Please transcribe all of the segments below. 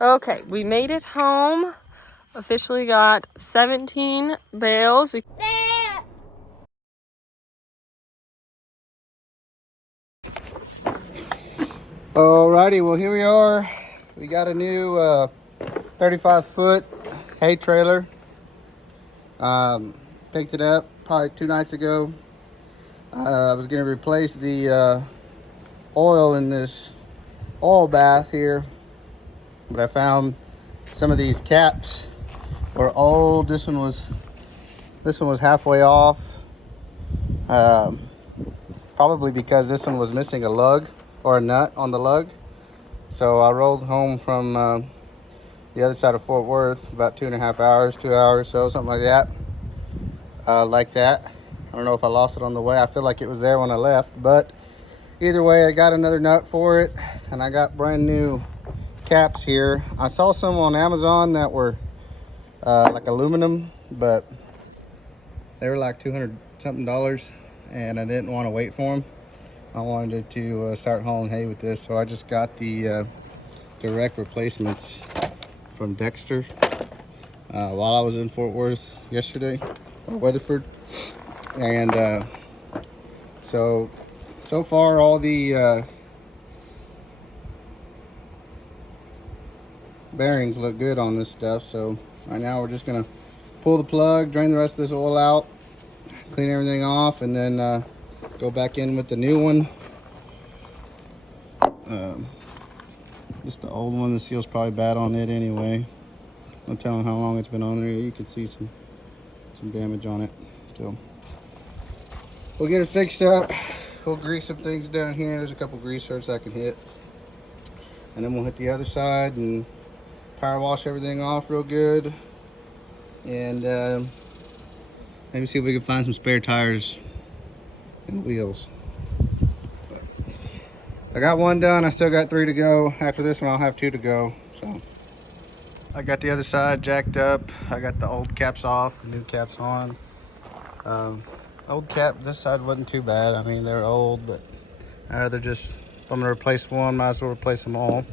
Okay, we made it home. Officially got 17 bales. Alrighty, well here we are. We got a new 35-foot hay trailer. Picked it up probably 2 nights ago. I was gonna replace the oil in this oil bath here, but I found some of these caps were old. This one was halfway off. Probably because this one was missing a lug or a nut on the lug. So I rolled home from the other side of Fort Worth, about 2.5 hours, 2 hours, so something like that. Like that. I don't know if I lost it on the way. I feel like it was there when I left, but either way, I got another nut for it, and I got brand new caps here. I saw some on Amazon that were like aluminum, but they were like $200 something, and I didn't want to wait for them. I wanted to start hauling hay with this, so I just got the direct replacements from Dexter while I was in Fort Worth yesterday, or Weatherford. And so far all the bearings look good on this stuff. So right now we're just gonna pull the plug, drain the rest of this oil out, clean everything off, and then go back in with the new one. Just the old one, the seal's probably bad on it anyway. No telling how long it's been on there. You can see some damage on it. So we'll get it fixed up. We'll grease some things down here. There's a couple grease zerks I can hit, and then we'll hit the other side and power wash everything off real good, and maybe see if we can find some spare tires and wheels. But I got one done. I still got 3 to go. After this one I'll have 2 to go. So I got the other side jacked up. I got the old caps off, the new caps on. Old cap this side wasn't too bad. I mean, they're old, but I'd rather just, if I'm gonna replace one, might as well replace them all.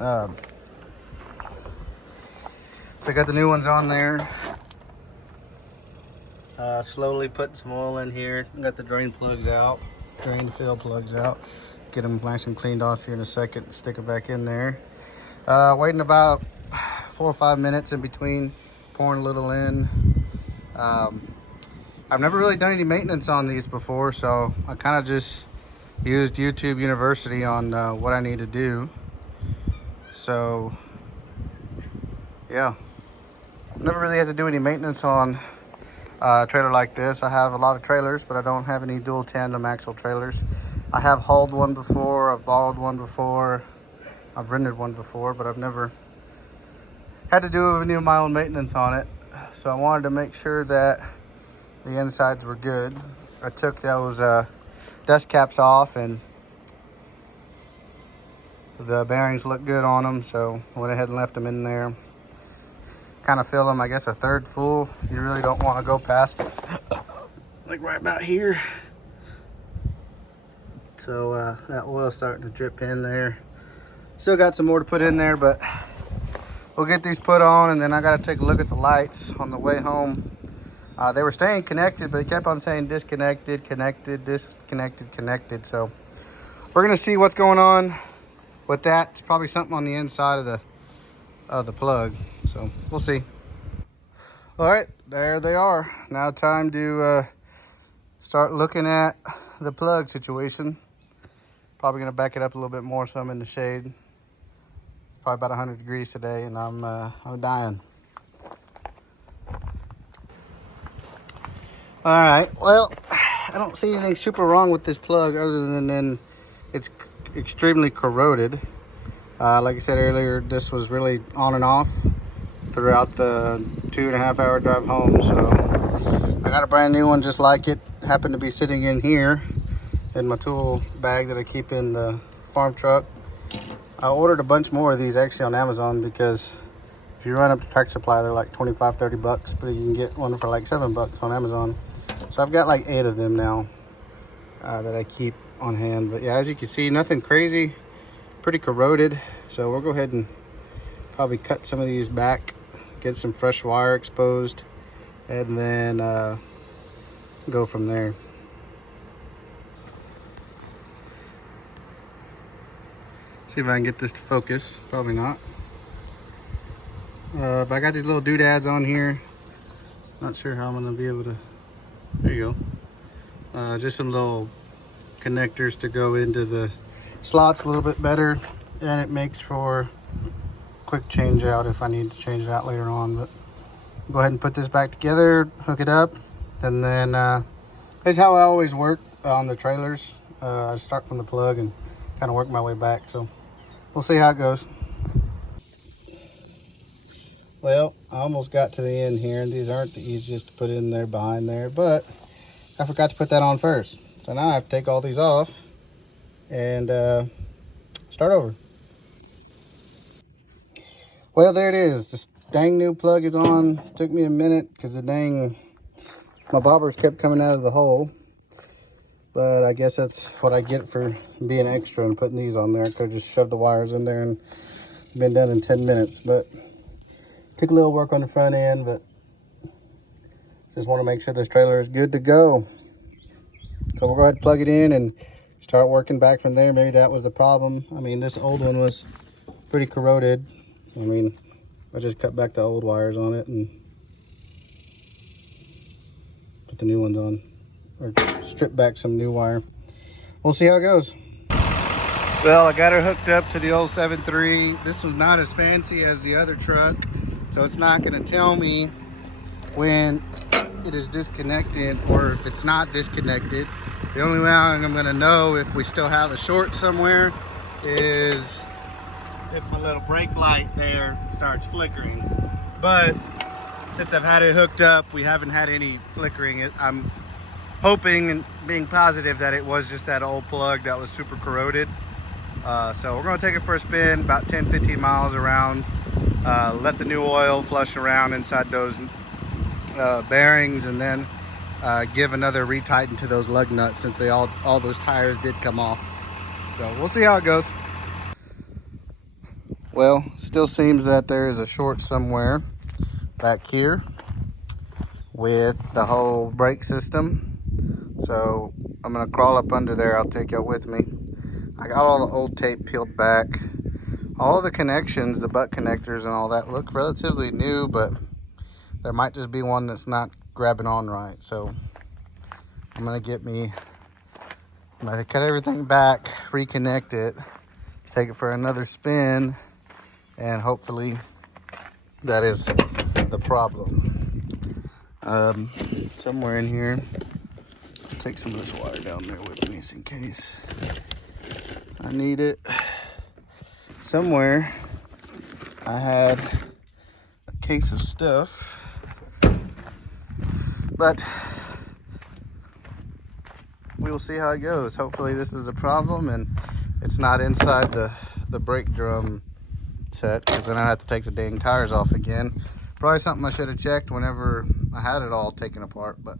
So I got the new ones on there. Slowly putting some oil in here. Got the drain plugs out, drain to fill plugs out. Get them nice and cleaned off here in a second. Stick it back in there. Waiting about 4 or 5 minutes in between pouring a little in. I've never really done any maintenance on these before, so I kind of just used YouTube University on what I need to do. So yeah, never really had to do any maintenance on a trailer like this. I have a lot of trailers, but I don't have any dual tandem axle trailers. I have hauled one before, I've borrowed one before, I've rented one before, but I've never had to do any of my own maintenance on it. So I wanted to make sure that the insides were good. I took those dust caps off, and the bearings look good on them, so I went ahead and left them in there. Kind of fill them, I guess, a third full. You really don't want to go past like right about here. So that oil's starting to drip in there. Still got some more to put in there, but we'll get these put on, and then I got to take a look at the lights on the way home. They were staying connected, but they kept on saying disconnected, connected, disconnected, connected. So we're gonna see what's going on with that. It's probably something on the inside of the plug. So we'll see. All right, there they are. Now time to start looking at the plug situation. Probably gonna back it up a little bit more so I'm in the shade. Probably about 100 degrees today, and I'm dying. All right, well, I don't see anything super wrong with this plug other than it's extremely corroded. Like I said earlier, this was really on and off throughout the 2.5 hour drive home. So I got a brand new one just like it. Happened to be sitting in here in my tool bag that I keep in the farm truck. I ordered a bunch more of these actually on Amazon, because if you run up to Tractor Supply, they're like 25, 30 bucks, but you can get one for like 7 bucks on Amazon. So I've got like 8 of them now that I keep on hand. But yeah, as you can see, nothing crazy, pretty corroded. So we'll go ahead and Probably cut some of these back, get some fresh wire exposed, and then go from there. See if I can get this to focus. Probably not. But I got these little doodads on here. Not sure how I'm gonna be able to. There you go. Just some little connectors to go into the slots a little bit better, and it makes for quick change out if I need to change it out later on. But go ahead and put this back together, hook it up, and then this is how I always work on the trailers. I start from the plug and kind of work my way back. So we'll see how it goes. Well, I almost got to the end here, and these aren't the easiest to put in there behind there, but I forgot to put that on first. So now I have to take all these off and start over. Well, there it is. This dang new plug is on. It took me a minute because my bobbers kept coming out of the hole. But I guess that's what I get for being extra and putting these on there. I could have just shoved the wires in there and been done in 10 minutes. But took a little work on the front end, but just want to make sure this trailer is good to go. So we'll go ahead and plug it in and start working back from there. Maybe that was the problem. I mean, this old one was pretty corroded. I mean, I just cut back the old wires on it and put the new ones on, or strip back some new wire. We'll see how it goes. Well, I got her hooked up to the old 7.3. This was not as fancy as the other truck, so it's not going to tell me when it is disconnected or if it's not disconnected. The only way I'm going to know if we still have a short somewhere is if my little brake light there starts flickering. But since I've had it hooked up, we haven't had any flickering. I'm hoping and being positive that it was just that old plug that was super corroded. So we're going to take it for a spin, about 10-15 miles around, let the new oil flush around inside those bearings, and then give another retighten to those lug nuts since all those tires did come off. So we'll see how it goes. Well, still seems that there is a short somewhere back here with the whole brake system. So I'm gonna crawl up under there. I'll take y'all with me. I got all the old tape peeled back. All the connections, the butt connectors and all that look relatively new, but there might just be one that's not grabbing on right. So I'm gonna cut everything back, reconnect it, take it for another spin, and hopefully that is the problem. Somewhere in here, I'll take some of this wire down there with me just in case I need it. Somewhere I had a case of stuff, but we will see how it goes. Hopefully this is a problem and it's not inside the brake drum set, because then I have to take the dang tires off again. Probably something I should have checked whenever I had it all taken apart. But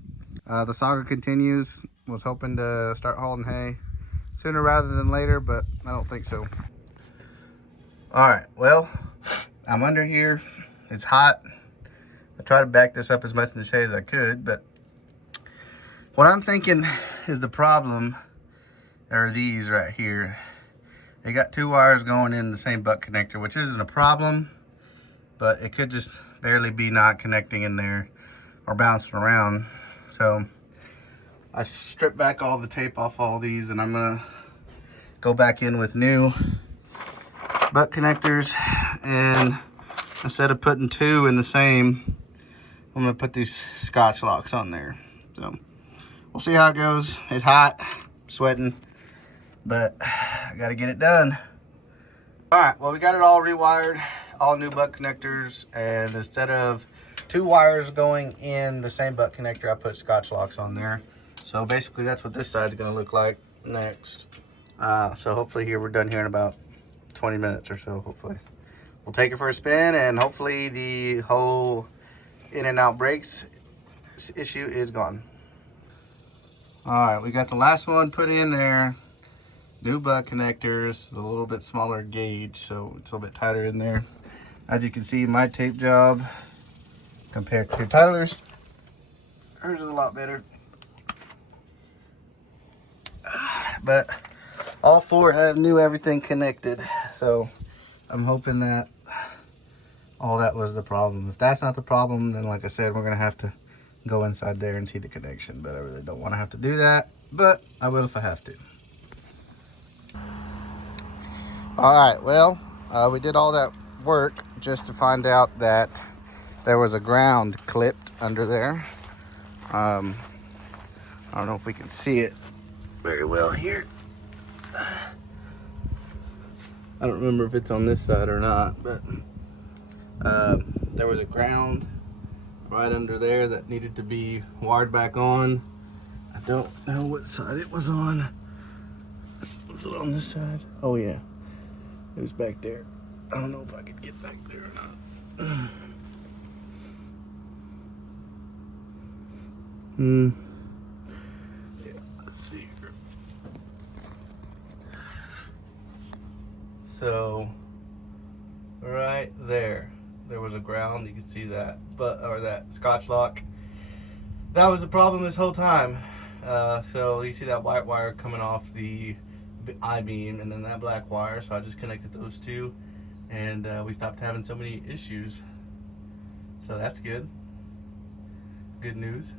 the saga continues. Was hoping to start hauling hay sooner rather than later, but I don't think so. All right, well, I'm under here. It's hot. I tried to back this up as much in the shade as I could, but what I'm thinking is the problem are these right here. They got two wires going in the same butt connector, which isn't a problem, but it could just barely be not connecting in there or bouncing around. So I stripped back all the tape off all these, and I'm gonna go back in with new butt connectors, and instead of putting two in the same, I'm gonna put these Scotch locks on there. So we'll see how it goes. It's hot, sweating, but I gotta get it done. All right, well, we got it all rewired, all new butt connectors, and instead of two wires going in the same butt connector, I put Scotch locks on there. So basically that's what this side's gonna look like next. So hopefully here we're done here in about 20 minutes or so, hopefully. We'll take it for a spin, and hopefully the whole in and out brakes issue is gone. All right, we got the last one put in there. New butt connectors, a little bit smaller gauge, so it's a little bit tighter in there. As you can see, my tape job compared to Tyler's, hers is a lot better. But all four have everything connected, so I'm hoping that all that was the problem. If that's not the problem, then like I said, we're gonna have to go inside there and see the connection. But I really don't want to have to do that, but I will if I have to. All right, well, we did all that work just to find out that there was a ground clipped under there. I don't know if we can see it very well here. I don't remember if it's on this side or not, but there was a ground right under there that needed to be wired back on. I don't know what side it was on. Was it on this side? Oh yeah, it was back there. I don't know if I could get back there or not. Yeah, let's see. So right there was a ground. You can see that, or that Scotch lock. That was the problem this whole time. So you see that white wire coming off the I-beam, and then that black wire. So I just connected those two, and we stopped having so many issues. So that's good. Good news.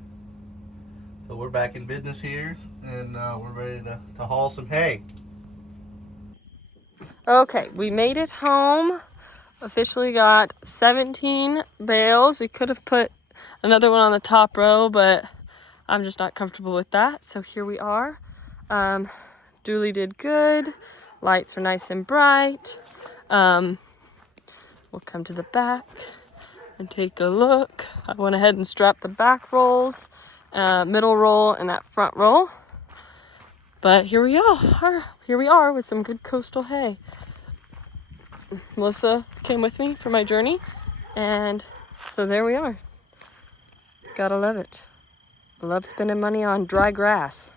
So we're back in business here, and we're ready to haul some hay. Okay, we made it home. Officially got 17 bales. We could have put another one on the top row, but I'm just not comfortable with that. So here we are. Dooley did good. Lights are nice and bright. We'll come to the back and take a look. I went ahead and strapped the back rolls, middle roll, and that front roll. But here we are. Here we are with some good coastal hay. Melissa came with me for my journey, and so there we are. Gotta love it. I love spending money on dry grass.